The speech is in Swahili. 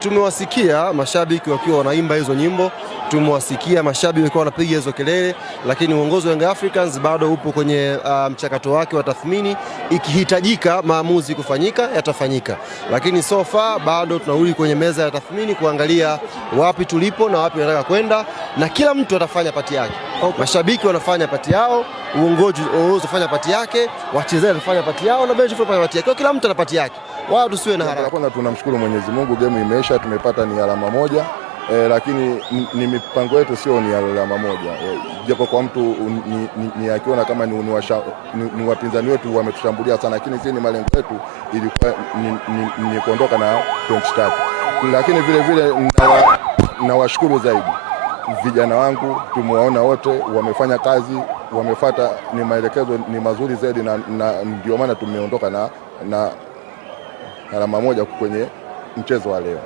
Tumewasikia mashabiki wakiwa wanaimba hizo nyimbo, tumewasikia mashabiki wakiwa wanapiga hizo kelele, lakini uongozi wa Young Africans bado upo kwenye mchakato wake wa tathmini. Ikihitajika maamuzi kufanyika yatafanyika, lakini so far bado tunarudi kwenye meza ya tathmini kuangalia wapi tulipo na wapi tunataka kwenda, na kila mtu atafanya pati yake. Mashabiki wanafanya pati yao, uongozi unafanya pati yake, wachezaji wanafanya pati yao na benchi wanafanya pati yake. Kila mtu ana pati yake. Wao tusiwe na haraka. Kwanza tunamshukuru Mwenyezi Mungu, game imeisha, tumepata ni alama moja. Lakini ni mipango yetu sio ni alama moja. Japo kwa mtu ni akiona kama ni wapinzani wetu wametushambulia sana, lakini sisi ni malengo yetu ilikuwa ni kuondoka na point 3. Lakini vile vile nawashukuru zaidi vijana wangu, tumewaona wote wamefanya kazi, wamefuata ni maelekezo ni mazuri zaidi, na ndio maana tumeondoka na alama moja kwenye mchezo wa leo.